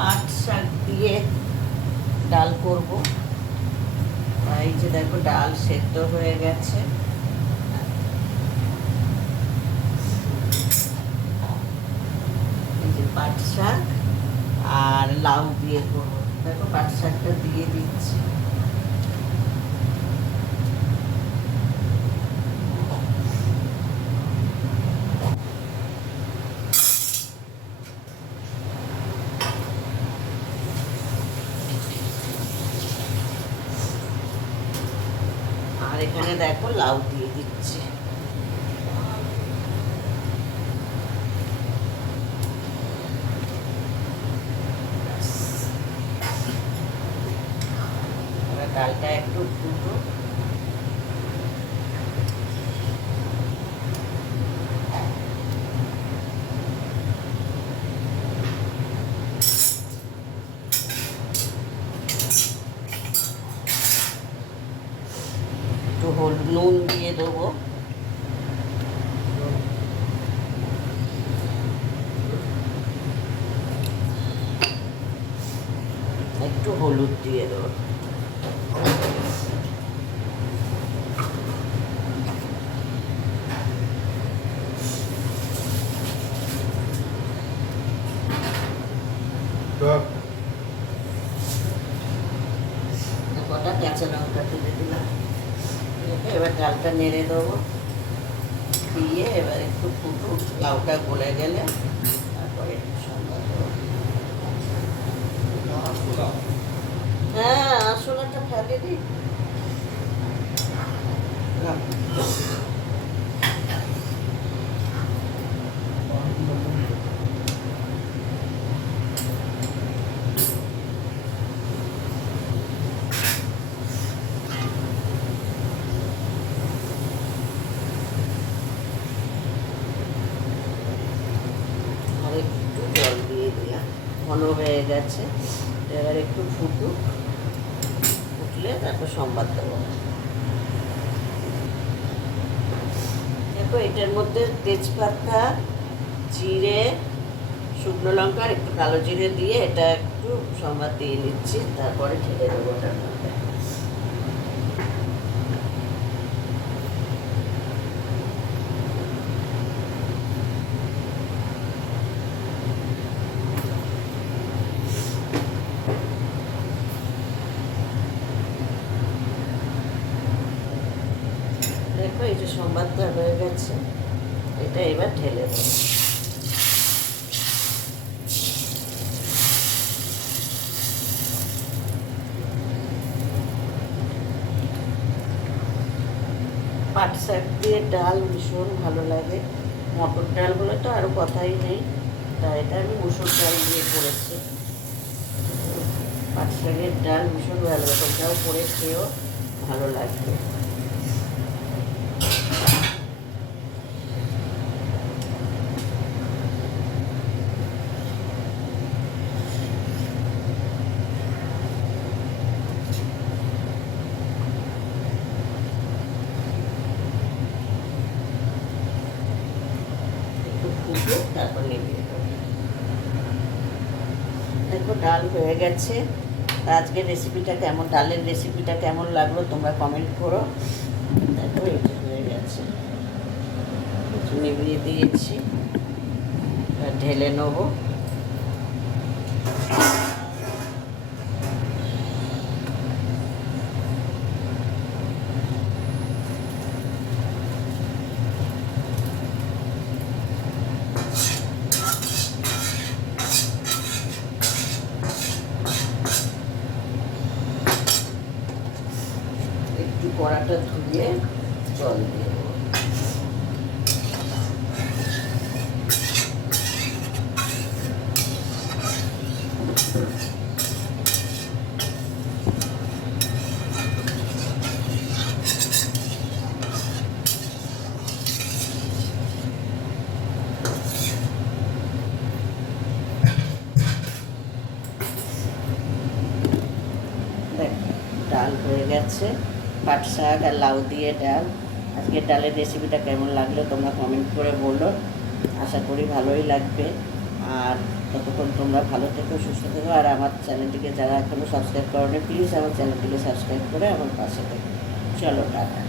পাট শাক দিয়ে ডাল করব। এই যে দেখো ডাল সেদ্ধ হয়ে গেছে। এই যে পাট শাক আর লাউ দিয়ে করবো। দেখো পাট শাকটা দিয়ে দিচ্ছি। আর এখানে দেখো লাউ দিয়ে দিচ্ছি। ডালটা একটু ফুটো। একটু নুন দিয়ে দেবো। একটু হলুদ দিয়ে দেবো। কটা কাঁচা লঙ্কা তুলে দিলাম। এবার ডালটা নেড়ে দেবো, দিয়ে এবার একটু ফুটুক, লাউটা গলে গেলে তারপরে সম্বাদ দেবো। হ্যাঁ, আসলাটা ফেলে দিই। আর একটু জল দিয়ে দিলাম, ঘন হয়ে গেছে। এবার একটু ফুটুক, ফুটলে তারপর সম্বাদ দেবো। দেখো এটার মধ্যে তেজপাতা, জিরে, শুকনো লঙ্কা আর একটু কালো জিরে দিয়ে এটা একটু সম্বাদ দিয়ে নিচ্ছি, তারপরে ঢেলে দেবো ওটার মধ্যে। দেখো এই যে সম্বাদটা হয়ে গেছে, এটা এবার ঢেলে দেবো। পাট শাক দিয়ে ডাল ভীষণ ভালো লাগে। মটর ডাল বলে তো আরও কথাই নেই, তাই এটা আমি মুসুর ডাল দিয়ে করেছি। পাট শাকের ডাল ভীষণ ভালো লাগে, ওটাও করে খেয়েও ভালো লাগবে। তারপর নেবিয়ে দেবো। দেখো ডাল হয়ে গেছে। আজকের রেসিপিটা কেমন, ডালের রেসিপিটা কেমন লাগলো তোমরা কমেন্ট করো। দেখো এটা হয়ে গেছে, নেবিয়ে দিয়েছি, ঢেলে নেবো। একটু কড়াটা ধুয়ে জল দিয়ে দেবো। ডাল হয়ে গেছে, পাট শাক আর লাউ দিয়ে ডাল। আজকের ডালের রেসিপিটা কেমন লাগলো তোমরা কমেন্ট করে বলো, আশা করি ভালোই লাগবে। আর ততক্ষণ তোমরা ভালো থেকো, সুস্থ থেকো। আর আমার চ্যানেলটিকে যারা এখনও সাবস্ক্রাইব করোনি, প্লিজ আমার চ্যানেলটিকে সাবস্ক্রাইব করে আমার পাশে থেকো। চলো টাটা।